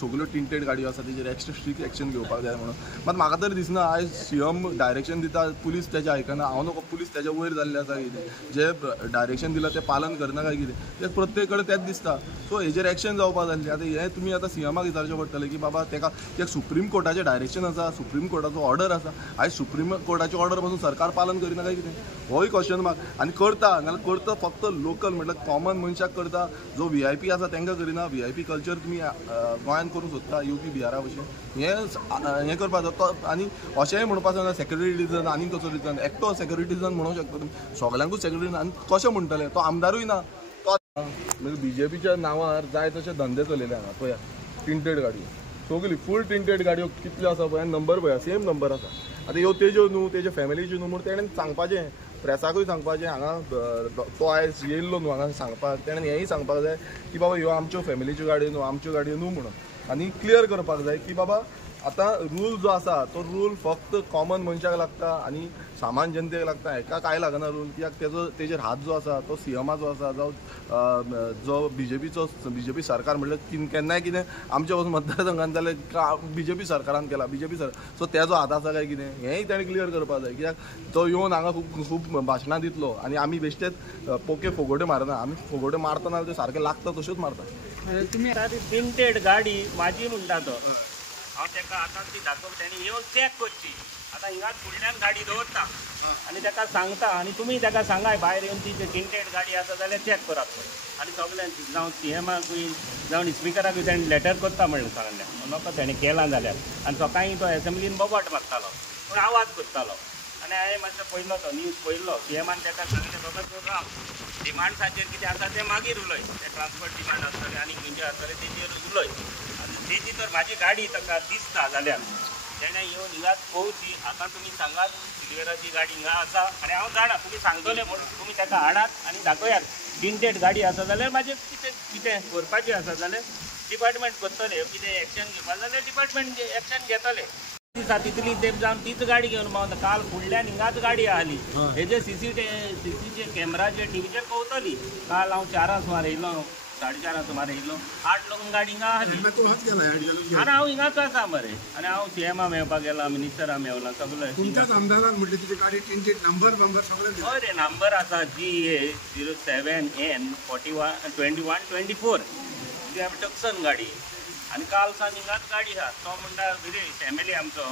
सगळ्यो टिंटेड गाडयो आसा तेजेर एक्स्ट्रा स्ट्रिक्ट एक्शन घेवपाक जाय म्हणून. मात म्हाका तर दिसना आयज सीएम डायरेक्शन दिता पुलीस तेजें आयकना. हांव नको पुलीस तेच्या वयर जाल्ले आसा कितें, जे डायरेक्शन दिलां तें पालन करना काय कितें, तें प्रत्येक कडेन तेंच दिसता. सो हेजेर एक्शन जावपाक जाय. आतां हें तुमी आतां सीएमाक विचारचें पडटलें की बाबा तेका एक सुप्रीम कोर्टाचें डायरेक्शन आसा, सुप्रीम कोर्टाचो ऑर्डर आसा. आयज सुप्रीम कोर्टाची ऑर्डर पासून सरकार पालन करिना काय कितें, होय क्वेश्चन मार्क. आनी करता नाल्यार करता फक्त लोकल म्हटल्यार कॉमन मनशाक करता, जो VIP आसा तांकां करिना. VIP कल्चर तुमी गोंयांत करूंक सोदता UP बिहारा भशेन हें करपाक जाता. आनी अशेंय म्हणपाक जायना सेक्युरिटी रिजन आनी कसो रिजन, एकटो सेक्युरिटी रिजन म्हणूंक शकता तुमी, सगळ्यांकूच सेक्युरिटी. आनी कशें म्हणटले, तो आमदारूय ना, तो BJPच्या नांवार जाय तशे धंदे चलयले हांगा. पळया टिंटेड गाडयो सगळी फूल टिंटेड गाडयो कितल्यो आसा पळय, नंबर पळया सेम नंबर आसा. आतां ह्यो तेज्यो न्हू, तेजे फॅमिलीच्यो न्हू म्हूण तेणें सांगपाचें, प्रेसाकूय सांगपाचें. हांगा तो आयज येयल्लो न्हू हांगा सांगपाक, तेणें हेंय सांगपाक जाय की बाबा ह्यो आमच्यो फॅमिलीच्यो गाडयो न्हू, आमच्यो गाडयो न्हू म्हणून. आनी क्लियर करपाक जाय की बाबा आतां रूल जो आसा तो रूल फक्त कॉमन मनशाक लागता आनी सामान जनतेक लागता, हेका काय लागना रूल. कित्याक तेजेर हात जो आसा तो सीएमाचो आसा, जावं जो BJP सरकार म्हटल्यार केन्नाय कितें आमच्या वचून मतदारसंघांत जाल्यार BJP सरकारान केला, BJP सरकार. सो तेजो हात आसा काय कितें हेंय ताणें क्लियर करपाक जाय. कित्याक तो येवन हांगा खूब भाशणां दितलो आनी आमी बेश्टेच पोके फोगोट्यो मारना. आमी फोगोट्यो मारतना त्यो सारके लागता तश्योच मारता. तुम्ही प्रिंटेड गाडी माझी म्हणटा तो, हांव ताका आतां ती दाखोवप, ताणी येवन चॅक करची. आतां हिंगाच फुडल्यान गाडी दवरता आनी ताका सांगता, आनी तुमी ताका सांगाय भायर येवन ती प्रिंटेड गाडी आसा जाल्यार चॅक करात. आनी सगळ्यांक जावं CMाकूय जावं स्पिकराकूय ताणें लेटर करता म्हणून सांगलें, नका ताणें केलां जाल्यार. आनी सकाळीं तो एसेंब्लीन बोबाट मारतालो पूण आवाज करतालो. आनी हांवें मातसो पयलो तो न्यूज पयलो, CMान ताका सांगलें बाबा तूं राव, डिमांड्साचेर कितें आसा तें मागीर उलय, तें ट्रान्सपोर्ट डिमांड आसतलें आनी खंयचें आसतलें तेजेर उलय. आनी तेजी तर म्हाजी गाडी ताका दिसता जाल्यार तेणें येवन हिंगाच पळोवची. आतां तुमी सांगात सिल्वेराची गाडी हिंगा आसा आनी हांव जाणा तुमी सांगतले म्हणून, तुमी ताका हाडात आनी दाखयात प्रिंटेड गाडी आसा जाल्यार म्हाजें कितें करपाचें आसा जाल्यार डिपार्टमेंट करतले. कितें एक्शन घेवपाक जाल्यार डिपार्टमेंट एक्शन घेतले. दिसा तितली तेप जावन तीच गाडी घेवन पावता. काल फुडल्यान हिंगाच गाडी आहली, हेजे CCTV कॅमेराचेर TVचेर पळोवतली. काल हांव 4 सुमार येयलो, 4:30 सुमार येयलो, 8 लोक गाडी हिंगा आहली आनी हांव हिंगाच आसा मरे. आनी हांव CMा मेळपाक गेला, मिनिस्टरा मेवला, सगळें तुमच्याच आमदारान म्हटलें तुजी गाडी टिंटेड नंबर सगळें हय रे. नंबर आसा GA 07N 2124 टक्सन गाडी. आनी काल सान हिंगाच गाडी आहा. तो म्हणटा विरेश फॅमिली आमचो,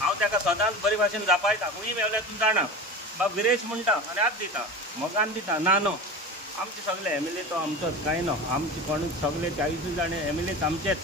हांव ताका सदांच बरे भाशेन जापायता, खंय मेवल्यार तूं जाणा. बाब विरेश म्हणटा आनी आत दिता, मोगान दिता. ना न्हू, आमचे सगळे एमएलए तो आमचोच काय न्हू, आमचे कोणूच सगळे 40 जाण एमएलएच आमचेच.